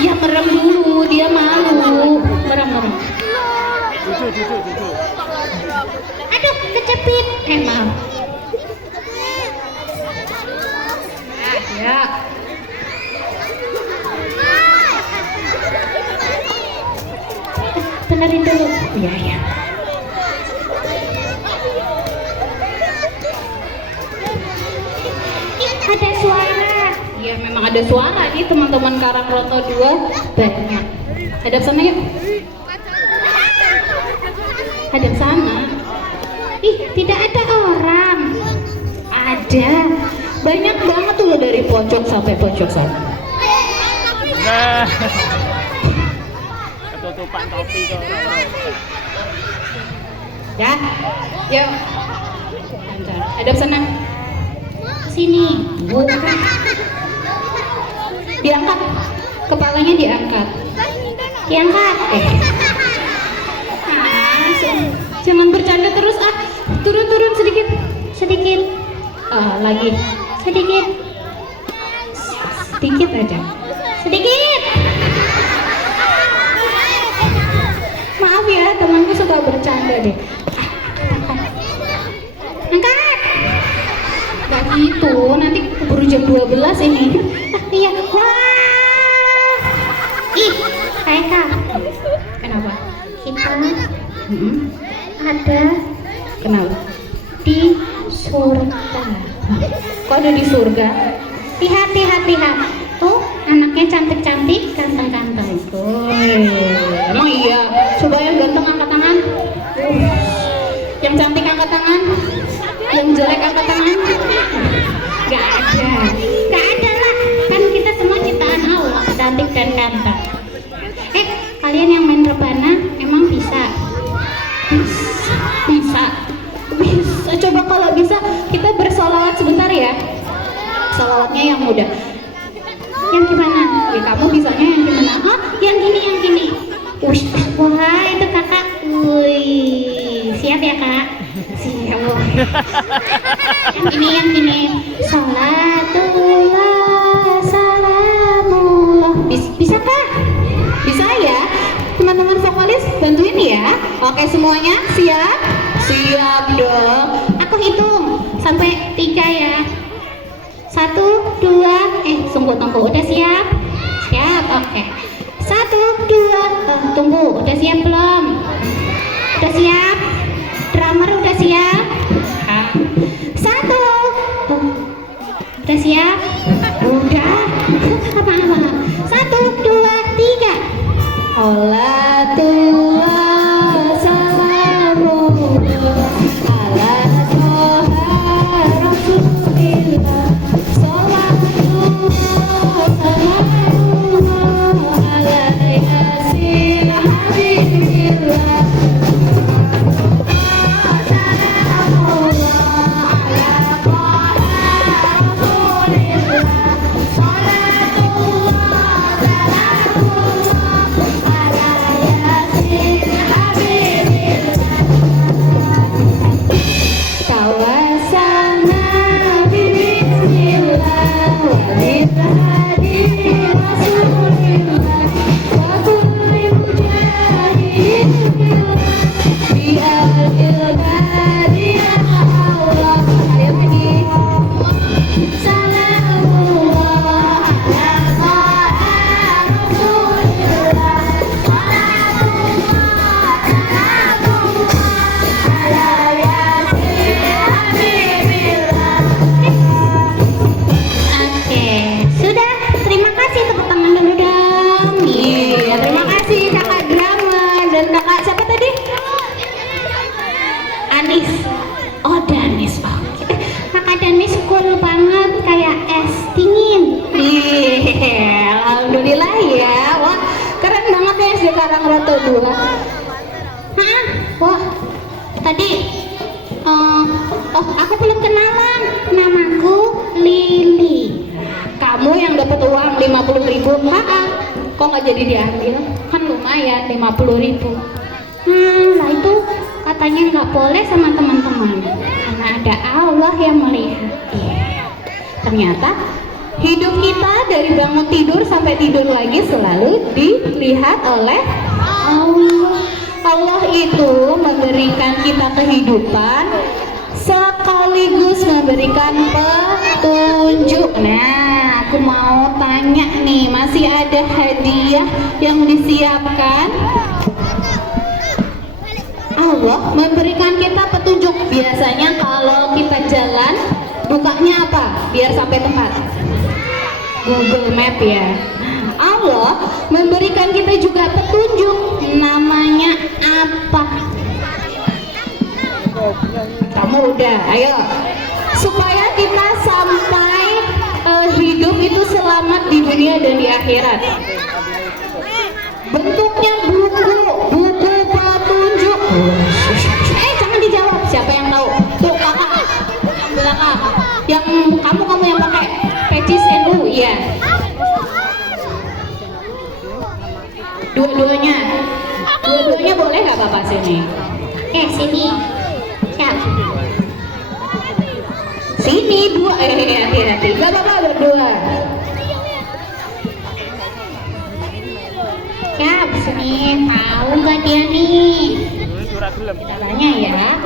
Ya merem dulu, dia malu. Merem. Duduk. Aduh, kecepit. Maaf. Ya. Benerin dulu. Ya. Ada suara. Ya memang ada suara nih teman-teman Karang Roto 2 banyak. Hadap sana yuk. Hadap sana. Ih, tidak ada orang. Ada. Banyak banget tuh dari pojok sampai pojok sana. Nah. Ketutupan topi kok. Ya. Yuk. Hadap sana. Sini. Bukan. Diangkat. Kepalanya diangkat. Diangkat. Jangan bercanda terus ah. Turun sedikit. Lagi. Sedikit aja. Sedikit. Maaf ya, temanku suka bercanda deh. Angkat. Gak gitu, nanti keburu jam 12 ini. Iya. Wah. Ih, Kak. Kenapa? Kita ada. Kenapa? Di surga. Kok ada di surga? Lihat. Tuh, anaknya cantik-cantik, ganteng-ganteng. Emang iya? Coba yang ganteng angkat tangan. tangan. Yang jelek angkat tangan. Gak ada lah. Kan kita semua ciptaan Allah, cantik dan ganteng. Kalian yang main rebana emang bisa? Bisa. Coba kalau bisa kita bersolawat sebentar ya. Solawatnya yang mudah. Yang gimana? Ya kamu bisanya yang gimana? Oh, yang gini. Wah, itu kakak. Wih, siap ya kak? Siap. Yang gini. Salatullah, salamullah. Bisa kak? Bisa ya? Teman-teman vokalis bantuin ya. Oke semuanya siap? Siap dong. Aku hitung sampai 3 ya. 1, 2, tunggu. Udah siap? Siap, oke. 1, 2, tunggu. Udah siap belum? Udah siap? Drummer udah siap? 1, udah siap? Udah. Apa? 1, 2, 3. Salatullah salamullah ala toha rasulillah. Salatullah salamullah ala yasin habibillah. Salamullah ala toha rasulillah. Alhamdulillah ya. Wah, keren banget ya SD Karangrata 2. Wah, tadi aku belum kenalan. Namaku Lili. Kamu yang dapat uang 50.000. Kok nggak jadi diambil? Kan lumayan 50.000. Lah itu katanya nggak boleh sama teman-teman karena ada Allah yang melihat. Ternyata hidup kita dari bangun tidur sampai tidur lagi selalu dilihat oleh Allah. Allah itu memberikan kita kehidupan sekaligus memberikan petunjuk. Nah, aku mau tanya nih, masih ada hadiah yang disiapkan? Allah memberikan kita petunjuk. Biasanya kalau kita jalan, bukanya apa? Biar sampai tempat. Google Map ya. Allah memberikan kita juga petunjuk. Namanya apa? Kamu udah, ayo. Supaya kita sampai hidup itu selamat di dunia dan di akhirat. Bentuknya buku petunjuk. Jangan dijawab. Siapa yang tahu? Tuh kakak yang belakang. Yang kamu yang pakai pecis NU, iya. Dua-duanya boleh nggak bapak sini? Sini. Siap. Sini dua. Hati-hati. Nggak bapak berdua. Siap. Sini. Tahu nggak dia nih? Caranya ya.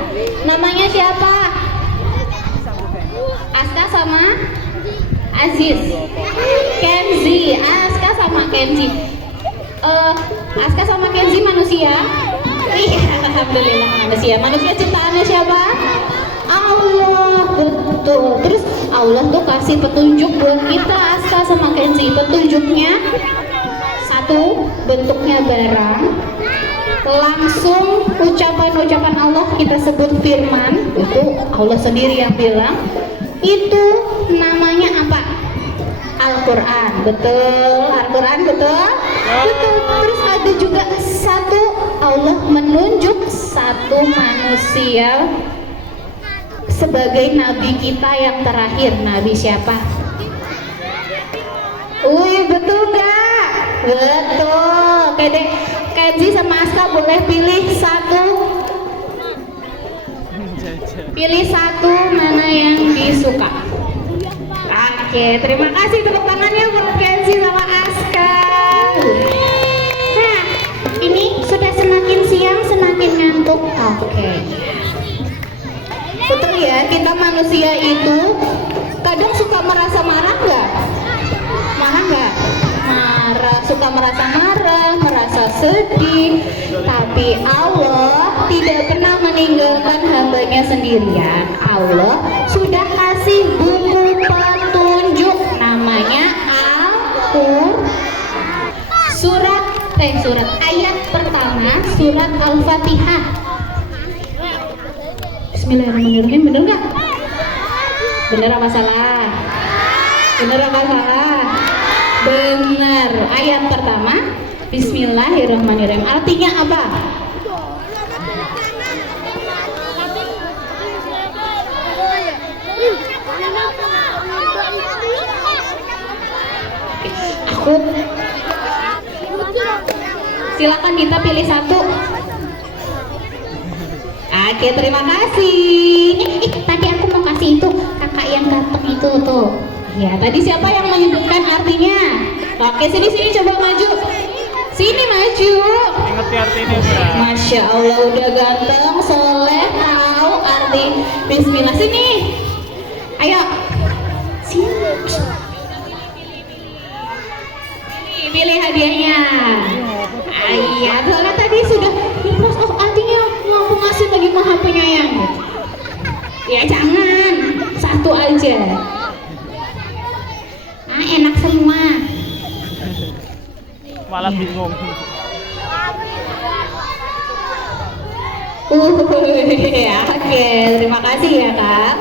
Namanya siapa? Aska sama Aziz. Kenzi. Aska sama Kenzi. Aska sama Kenzi manusia? Iya, alhamdulillah manusia. Manusia ciptaannya siapa? Allah, betul. Terus Allah tuh kasih petunjuk buat kita, Aska sama Kenzi. Petunjuknya satu, bentuknya barang. langsung ucapan-ucapan Allah kita sebut firman, itu Allah sendiri yang bilang, itu namanya apa? Al-Quran. Betul, Al-Quran betul? Betul. Terus ada juga satu, Allah menunjuk satu manusia sebagai nabi kita yang terakhir. Nabi siapa? Wih, betul gak? Betul. Kedek, Kenzi sama Aska boleh pilih satu. Pilih satu mana yang disuka. Oke, terima kasih tepuk tangannya buat Kenzi sama Aska. Nah, ini sudah semakin siang semakin ngantuk. Oke. Betul ya, kita manusia itu kadang suka merasa marah nggak? Marah nggak? Marah, suka merasa marah, merasa sedih. Tapi Allah tidak pernah meninggalkan hambanya sendirian. Allah sudah kasih buku petunjuk, namanya Al-Qur'an. Surat ayat pertama surat Al-Fatihah. Bismillahirrahmanirrahim, bener nggak? Bener apa salah? Bener apa salah? Bener. Ayat pertama Bismillahirrahmanirrahim. Artinya apa? Aku silakan kita pilih satu. Oke, terima kasih. Tadi aku mau kasih itu kakak yang ganteng itu tuh. Ya, tadi siapa yang menyebutkan artinya? Oke, sini coba maju. Sini maju. Ngerti artinya, Bro. Masya Allah, udah ganteng, soleh, tahu arti Bismillah. Sini. Ayo. Sini. Pilih hadiahnya. Iya, soalnya tadi sudah dipost, oh artinya mau ngasih bagi Maha Penyayang. Ya jangan, satu aja. Ah, enak semua. Malah bingung. Oke, terima kasih ya Kak.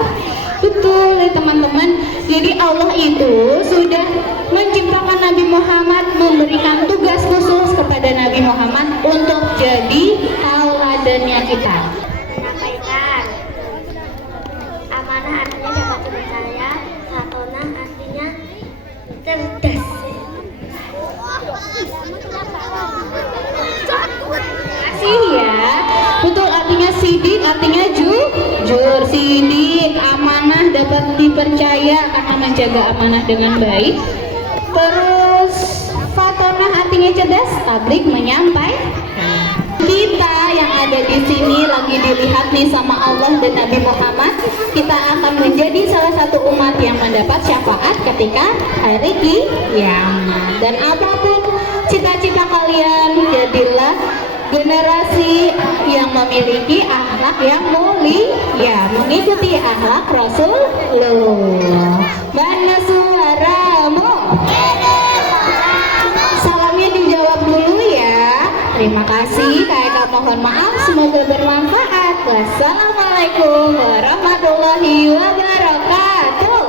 Betul ya teman-teman. Jadi Allah itu sudah menciptakan Nabi Muhammad, memberikan tugas khusus kepada Nabi Muhammad untuk jadi tauladannya kita. Menyampaikan amanah artinya dapat dipercaya, satonah artinya cerdas. Kasih ya. Betul, artinya sidik, artinya jujur. Sidik, amanah, dapat dipercaya karena menjaga amanah dengan baik. Terus fatonah artinya cerdas, tablik, menyampaikan. Kita yang ada di sini lagi dilihat nih sama Allah dan Nabi Muhammad, kita akan menjadi salah satu umat yang mendapat syafaat ketika hari kiamat. Dan apapun cita-cita kalian, jadilah generasi yang memiliki akhlak yang mulia, mengikuti akhlak Rasulullah. Mana suaramu? Salamnya dijawab dulu ya. Terima kasih. Kakak mohon maaf, semoga bermanfaat. Wassalamualaikum warahmatullahi wabarakatuh.